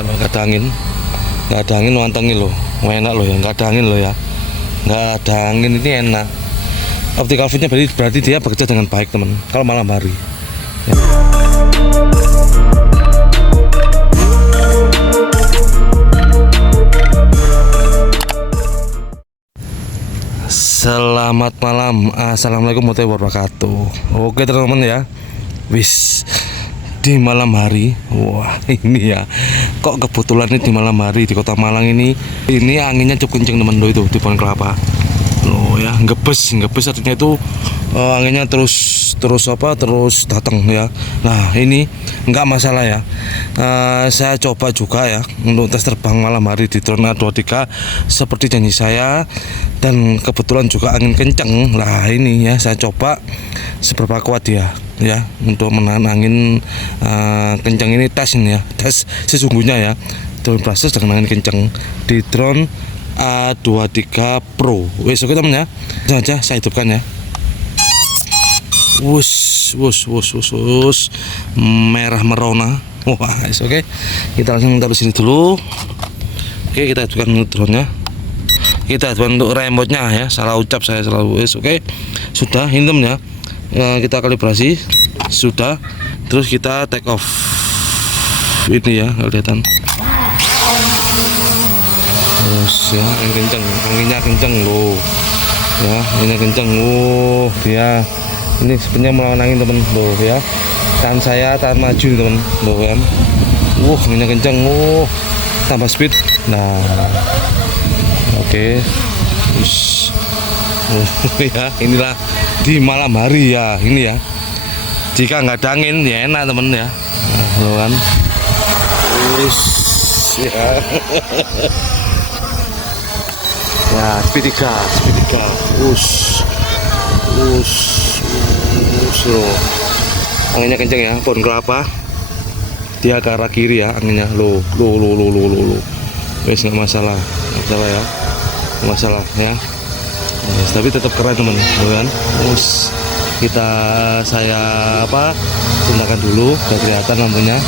enak loh, nggak ada angin. Nggak ada angin, mantengin loh. Enak loh ya, nggak ada angin loh ya. Nggak ada angin ini enak. Optical fitnya berarti dia bekerja dengan baik teman. Kalau malam hari. Ya. Selamat malam, assalamualaikum warahmatullahi wabarakatuh. Oke teman-teman ya, wis di malam hari, wah ini ya, kok kebetulan ini di malam hari di Kota Malang ini anginnya cukup kenceng teman itu di pohon kelapa. Loh ya, ngebes artinya itu anginnya terus datang ya. Nah ini nggak masalah ya. Saya coba juga ya untuk tes terbang malam hari di drone A23 seperti janji saya, dan kebetulan juga angin kenceng. Lah ini ya saya coba seberapa kuat dia ya untuk menahan angin kenceng ini, tes ini ya, tes sesungguhnya ya drone Brazos dengan angin kenceng di drone A23 Pro. Wes oke teman ya, saja saya hidupkan ya. Wus merah merona. Wah, oke. Kita langsung taruh sini dulu. Oke, kita hidupkan drone-nya. Kita hidupkan untuk remote-nya ya. Salah ucap saya selalu. Wes oke. Sudah hintem ya. Kita kalibrasi. Sudah. Terus kita take off. Ini ya, kelihatan. Terus ya, angin kenceng, anginnya kenceng loh. Ya, ini kenceng. Dia ini sebenarnya melawan angin temen loh ya. Tahan saya tahan maju temen loh kan. Anginnya kenceng. Tambah speed. Nah, oke. Ya, inilah di malam hari ya ini ya. Jika nggak ada angin ya enak temen ya. Nah, loh kan. Ya. Ya, speed 3. Loh. Anginnya kenceng ya, pohon kelapa. Dia ke arah kiri ya anginnya. Loh. Wes nggak masalah ya. Nggak masalah ya. Yes, tapi tetap keren teman, kan? Terus saya tundukkan dulu, biar kelihatan lampunya.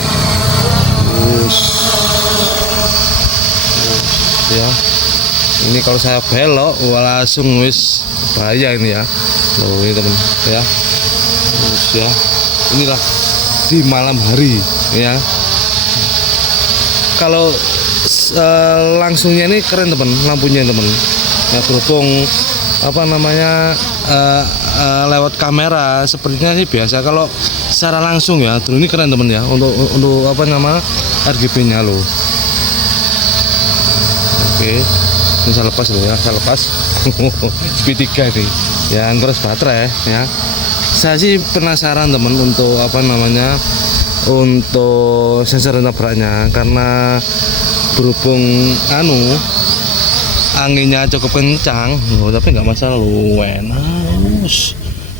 Ya. Ini kalau saya belok langsung wis bahaya ini ya. Loh ini teman ya. Ya. Inilah di malam hari ya. Kalau langsungnya ini keren teman, lampunya teman. Ya berhubung lewat kamera sepertinya sih biasa. Kalau secara langsung ya drone ini keren teman ya, untuk RGB-nya loh. Oke. Ini saya lepas loh ya, speed 3 nih ya, terus baterai ya. Saya sih penasaran teman untuk untuk sensor tabraknya, karena berhubung anginnya cukup kencang tapi nggak masalah loh, enak,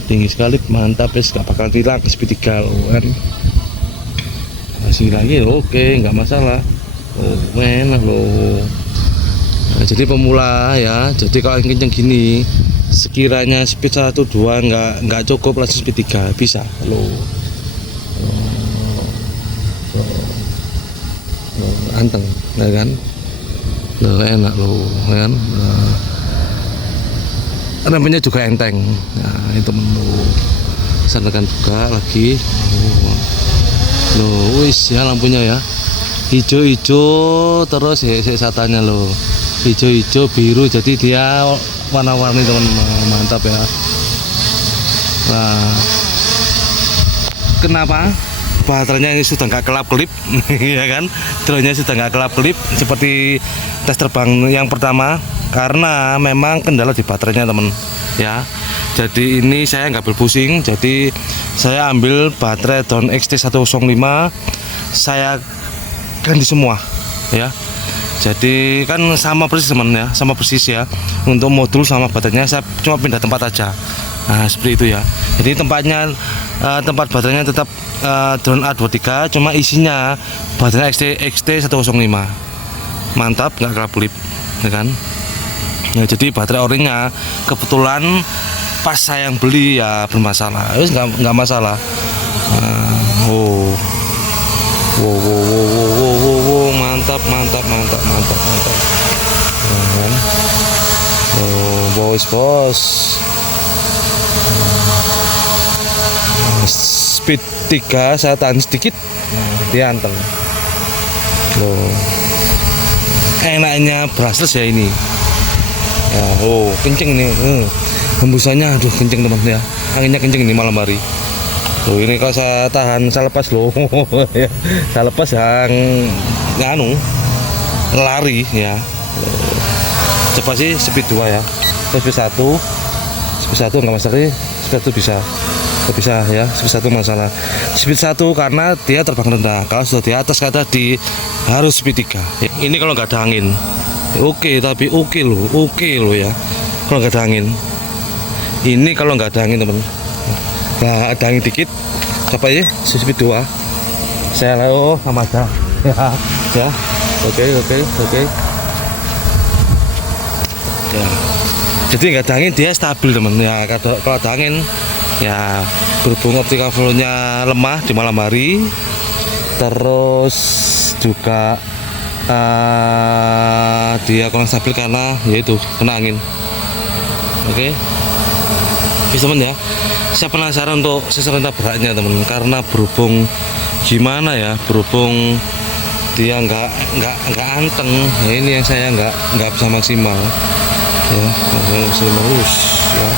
tinggi sekali, mantap, nggak bakal hilang speed 3 loh kan. Masih lagi oke, nggak masalah, enak loh. Nah, jadi pemula ya, jadi kalau angin kenceng gini sekiranya speed 1-2 nggak cukup, langsung speed 3 bisa loh. Anteng ya kan, loh enak loh kan. Remnya juga enteng. Nah itu menu sandakan juga lagi loh. Wis ya lampunya ya, hijau terus ya satanya loh, hijau biru, jadi dia warna-warni teman, mantap ya. Nah, kenapa baterainya ini sudah nggak kelap-kelip ya kan, drone-nya sudah nggak kelap-kelip seperti tes terbang yang pertama, karena memang kendala di baterainya teman ya. Jadi ini saya nggak berpusing, jadi saya ambil baterai drone XT105, saya ganti semua ya. Jadi kan sama persis teman ya, sama persis ya. Untuk modul sama baterainya saya cuma pindah tempat aja. Nah seperti itu ya. Jadi tempat baterainya tetap drone A23, cuma isinya baterai XT105. Mantap, nggak kelap-kelip ya kan. Ya, jadi baterai orinya kebetulan pas saya yang beli ya bermasalah, nggak masalah. Mantap. mantap mantap mantap mantap. Nah, oh bos. Speed 3 saya tahan sedikit. Nah, dia anteng. Oh, enaknya brushless ya ini ya. Oh kenceng nih, hembusannya aduh kenceng teman ya, anginnya kenceng nih malam hari. Loh ini kalau saya tahan saya lepas loh ya, saya lepas yang nganu lari ya. Coba sih speed 2 ya, speed 1 nggak masalah sih, speed 1 bisa ya, speed 1 masalah. Speed 1 karena dia terbang rendah, kalau sudah di atas kata di harus speed 3 ya. Ini kalau nggak ada angin oke, tapi oke loh ya kalau nggak ada angin. Ini kalau nggak ada angin teman, nah ada angin dikit coba ya speed 2 saya lalu sama aja ya. Oke ya, jadi nggak ada angin dia stabil teman ya. Kalau ada angin ya, berhubung optical flow-nya lemah di malam hari, terus juga dia kurang stabil karena yaitu kena angin. Oke, bisa teman ya. Saya penasaran untuk sasaran tabraknya teman, karena berhubung gimana ya, berhubung dia nggak anteng ya, ini yang saya nggak bisa maksimal ya, ya.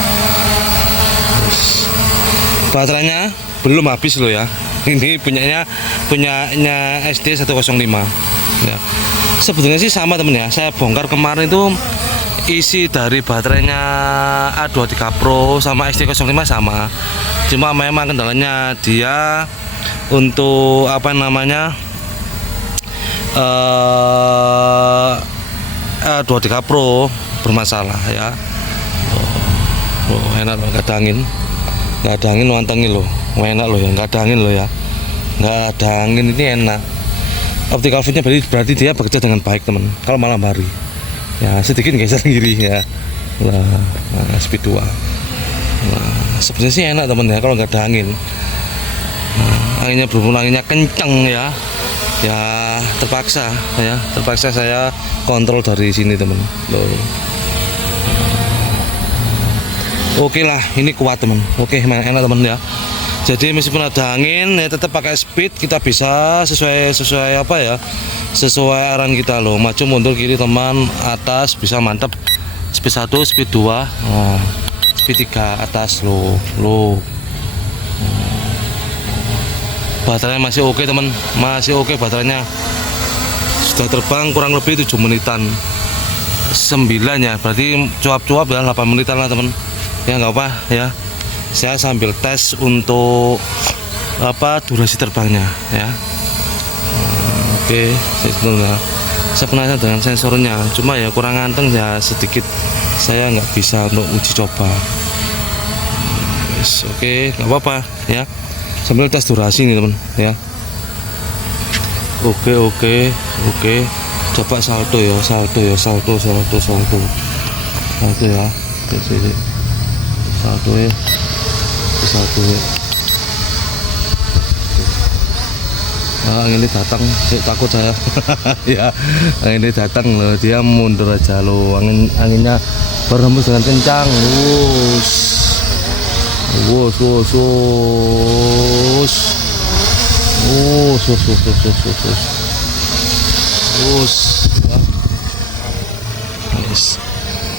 Baterainya belum habis loh ya. Ini punyanya SD 105 ya. Sebetulnya sih sama temen ya, saya bongkar kemarin itu isi dari baterainya A23 Pro sama SD05 sama, cuma memang kendalanya dia untuk apa namanya A23 Pro bermasalah ya. Oh, enak loh, nggak ada angin mantengin loh, enak loh ya, nggak ada angin loh ya, nggak ada angin ini enak. Optical fitnya berarti dia bekerja dengan baik teman kalau malam hari ya. Sedikit geser kiri ya lah, nah, speed 2 nah, sebenarnya sih enak teman ya kalau nggak ada angin. Nah, anginnya berhubung anginnya kenceng ya, terpaksa saya kontrol dari sini teman loh. Oke lah, ini kuat teman. Oke, enak teman ya. Jadi meskipun ada angin ya tetap pakai speed, kita bisa sesuai apa ya, sesuai arahan kita loh. Maju mundur kiri teman, atas bisa mantap. Speed 1, speed 2, nah, speed 3 atas loh. Baterainya masih oke teman, masih oke baterainya. Sudah terbang kurang lebih 7 menitan 9 ya, berarti cuap-cuap ya 8 menitan lah teman ya, nggak apa ya. Saya sambil tes untuk apa durasi terbangnya ya. Oke, saya penasaran dengan sensornya, cuma ya kurang anteng ya sedikit, saya nggak bisa untuk uji coba. Oke, nggak apa-apa ya, sambil tes durasi nih teman ya. Oke, coba salto ya, salto ya, salto ya, salto ya. Nah, ini datang, takut saya ya, ini datang loh, dia mundur aja loh, anginnya berhembus dengan kencang.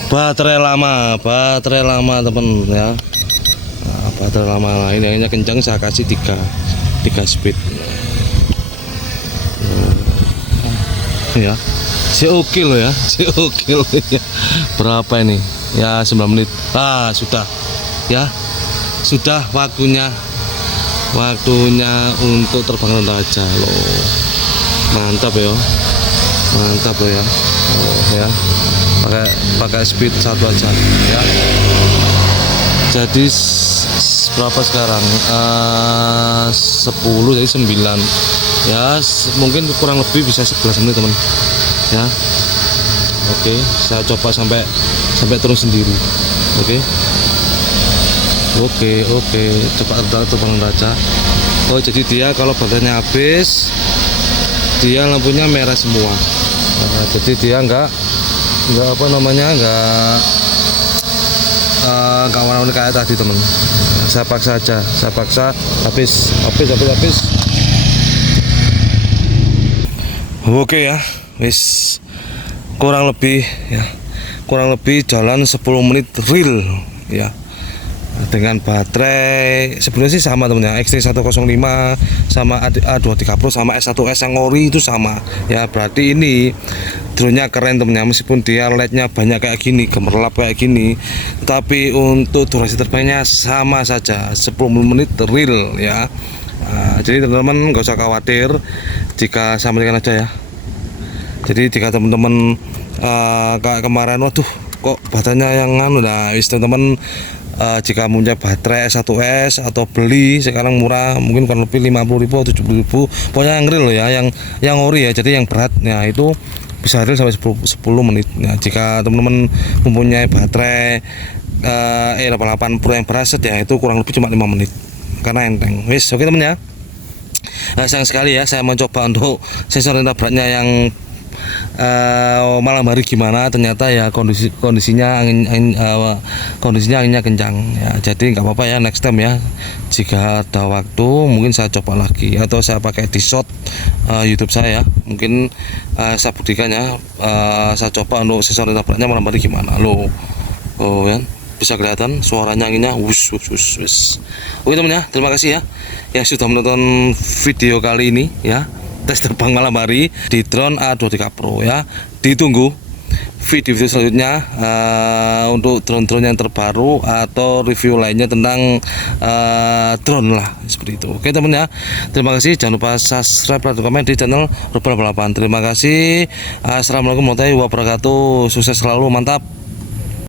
Baterai lama temen ya. Nah, baterai lama, nah, ini anginnya kencang, saya kasih 3 speed ya. Si oke loh ya, berapa ini ya, 9 menit. Sudah ya, sudah waktunya untuk terbang rendah aja loh. Mantap loh ya. Ya pakai speed 1 aja ya. Jadi berapa sekarang, 10 jadi 9 ya, mungkin kurang lebih bisa 11 menit teman ya. Oke, saya coba sampai turun sendiri. Oke, cepat terbang raja. Oh, jadi dia kalau baterainya habis, dia lampunya merah semua Jadi dia nggak apa namanya nggak warna kayak tadi teman. Saya paksa aja, saya paksa habis. Oke ya, wis kurang lebih jalan 10 menit real ya, dengan baterai sebenarnya sih sama temennya, XT105 sama A23 Pro sama S1S yang ori itu sama ya. Berarti ini drone-nya keren temennya, meskipun dia LED-nya banyak kayak gini, gemerlap kayak gini, tapi untuk durasi terbangnya sama saja 10 menit real ya. Jadi teman-teman nggak usah khawatir jika saya sampaikan aja ya. Jadi jika teman-teman kayak kemarin, waduh kok baterainya yang nah wis teman-teman, jika punya baterai S1S atau beli sekarang murah, mungkin kurang lebih 50.000 atau 70.000, pokoknya yang real ya, yang ori ya, jadi yang berat ya, itu bisa real sampai 10 menit. Nah, jika teman-teman mempunyai baterai E88 Pro yang berat ya, itu kurang lebih cuma 5 menit karena enteng. Wis, oke temen ya. Sayang sekali ya, saya mencoba untuk sensor beratnya yang malam hari gimana, ternyata ya kondisinya anginnya kencang ya. Jadi nggak apa-apa ya, next time ya, jika ada waktu mungkin saya coba lagi, atau saya pakai di shot YouTube saya, mungkin saya buktikan ya, saya coba untuk sensor beratnya malam hari gimana loh. Oh ya, bisa kelihatan suaranya anginnya wus. Oke teman ya, terima kasih ya yang sudah menonton video kali ini ya, tes terbang malam hari di drone A23 Pro ya. Ditunggu video-video selanjutnya untuk drone-drone yang terbaru atau review lainnya tentang drone lah, seperti itu. Oke teman ya, terima kasih, jangan lupa subscribe dan komen di channel Rubal Balapan. Terima kasih, assalamualaikum warahmatullahi wabarakatuh, sukses selalu, mantap.